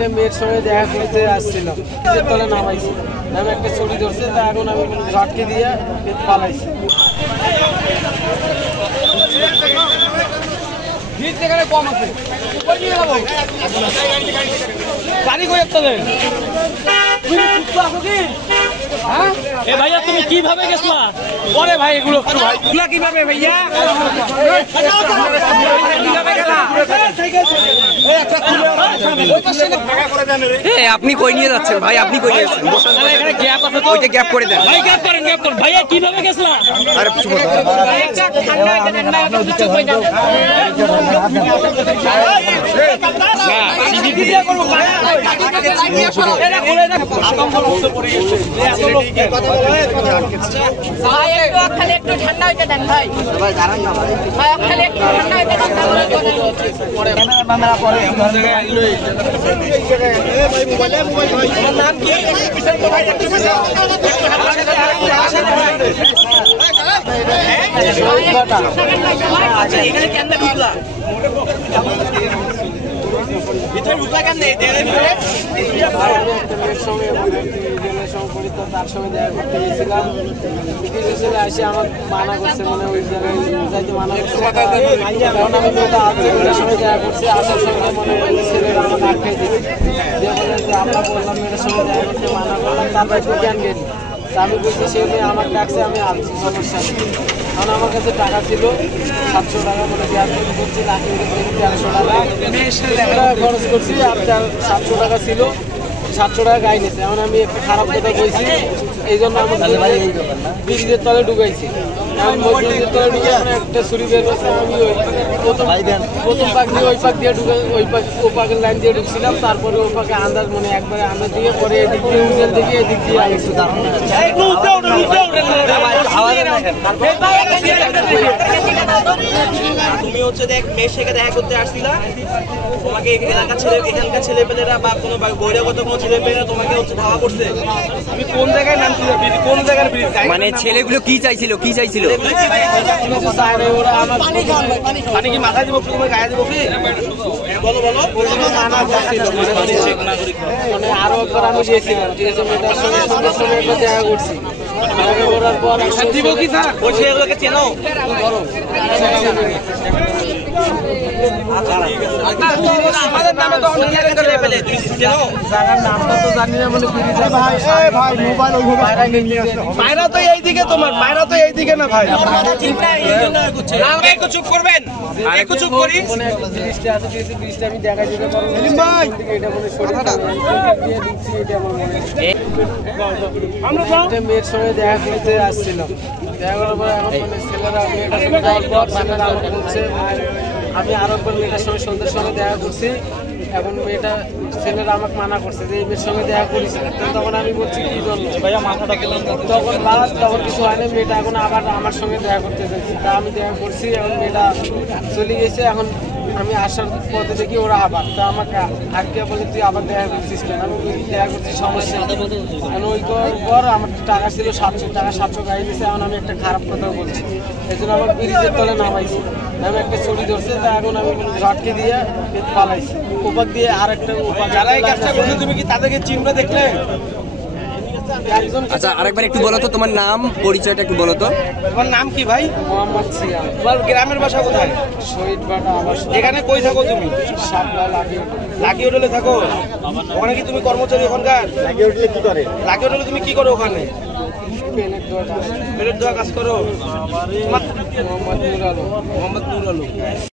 একটা মেয়ের সঙ্গে দেখা করতে আসছিলাম, তলে নামাইছি, আমি একটা ছুরি ধরছে, তা এখন আমি ঝটকে দিয়ে পালাইছি। কম আছে গাড়ি করে ভাইয়া, তুমি কিভাবে গেছিলা? পরে ভাই এগুলো কিভাবে ভাইয়া আপনি কই নিয়ে যাচ্ছেন ভাই? আপনি কই নিয়ে যাচ্ছেন? ওইটা গ্যাপ করে দেন ভাই, গ্যাপ করেন, গ্যাপ করেন। ভাইয়া কিভাবে গেছিলা? আরে একটু ঠান্ডা হইতে দেন ভাই, খালি একটু ঠান্ডা হইতে দেন। নাম কি? এখানে কেন ঢুকলা? ভিতরে ঢুকলা কেন? তার সঙ্গে দেখা করতে গেছিলাম, কিছু ছেলে এসে আমার মানা করছে, মানে ওই জায়গায় যাইতে মানা করছে। কারণ আমি মেয়েটার সঙ্গে দেখা করছি, আসার সঙ্গে মনে হয় ছেলেরা আমাকে আটকে দিচ্ছে, দিয়ে বলে যে আমরা বললাম মেয়েটার সঙ্গে দেখা করতে মানা করলাম, তারপর একটু জ্ঞান গেলি। তা আমি বলছি সে মেয়ে আমার ডাকছে, আমি আসছি, সমস্যা নেই। কারণ আমার কাছে টাকা ছিল 700 টাকা, মানে গ্যাস করছি, লাখি 1300 টাকা খরচ করছি, আর 700 টাকা ছিল, 700 টাকা গাই নিয়েছে। এখন আমি একটা খারাপ কথা বলছি, এই জন্য আমার ব্রিজের তলে ঢুকাইছি। এখন ব্রিজের তলে ঢুকে একটা ছুরি বের করছে, আমি ওই প্রথম পাক দিয়ে ওই পাক দিয়ে ঢুকে ওই পাক ও পাকের লাইন দিয়ে ঢুকছিলাম, তারপরে ওই পাকে আন্দাজ মানে একবারে আন্দাজ দিয়ে পরে এদিক দিয়ে উঠের দিকে এদিক দিয়ে আসছি। তুমি হচ্ছে দেখ মেয়ের সাথে দেখা করতে আসছিলা, তোমাকে এখানকার ছেলেপেলেরা বা কোনো বহিরাগত কোনো ছেলেপেলেরা তোমাকে হচ্ছে ধাওয়া করছে। তুমি কোন জায়গায় নামছিলে? কোন জায়গার ব্রিজ? মানে ছেলেগুলো কি চাইছিল? কি চাইছিল? পানি কি মাথায় দিব? তোমার গায়ে দিব কি? বলো বলো। মানে আরো একবার আমি গিয়েছিলাম, ঠিক আছে, মেয়েটার সঙ্গে সুন্দর সময় একবার দেখা করছি। করার পর দিব কি না বলছি এগুলোকে চেনো? আমাদের নামে তো অনেক ছেলেপেলে, তুই চেনো? জায়গার নামটা তো জানি না, মানে ভাই মোবাইল পায়রা তো এইদিকে, তোমার পায়রা তো এইদিকে না ভাই। একটু চুপ করবেন, একটু চুপ করি। মানে একটা জিনিসটা আছে, জিনিসটা আমি দেখা যেতে পারবো ভাই, এটা মানে শরীর দিয়ে দিচ্ছি, এটা আমার মনে একটা মেয়ের সঙ্গে দেখা করতে আসছিলাম, দেখা করার পর এখন মানে ছেলেরা মেয়েটার সঙ্গে যাওয়ার পর ছেলেরা আমার বলছে, আমি আরো একবার মেয়েটার সঙ্গে সন্ধ্যের সঙ্গে দেখা করছি। এখন মেয়েটা ছেলেরা আমাকে মানা করছে যে এই মেয়ের সঙ্গে দেখা করিস, তখন আমি বলছি কি জন্য ভাইয়া মাথাটা তখন কিছু হয়নি। মেয়েটা এখন আবার আমার সঙ্গে দেখা করতে চাইছি, তা আমি দেখা করছি। এখন মেয়েটা চলে গেছে, এখন আমি আসার পথে দেখি ওরা আবার, তা আমাকে আগে বলে তুই আবার দেখা করছিস কেন? আমি দেখা করছি, সমস্যা। এখন ওই পর আমার টাকা ছিল 700 টাকা, 700 গাড়ি দিয়েছে। এখন আমি একটা খারাপ কথা বলছি, এই জন্য আমার ব্রিজের তলে নামাইছি, আমি একটা ছুরি ধরছে, তা এখন আমি ঝটকে দিয়ে পালাইছি। ওপাক দিয়ে আর একটা যারা এই কাজটা করছে তুমি কি তাদেরকে চিহ্ন দেখলে? আচ্ছা আরেকবার একটু বলো তো, তোমার নাম পরিচয়টা একটু বলো তো। তোমার নাম কি ভাই? মোহাম্মদ সিয়াম। তোমার গ্রামের বাসা কোথায়? শহীদ বাটা। আবার এখানে কই থাকো তুমি? সাপলা লাকি হোটেলে থাকো? ওখানে কি তুমি কর্মচারী ওখানকার? লাকি হোটেলে কি করে? লাকি হোটেলে তুমি কি করো ওখানে? পেলেট দেওয়া কাজ করো। মোহাম্মদ নুর আলম।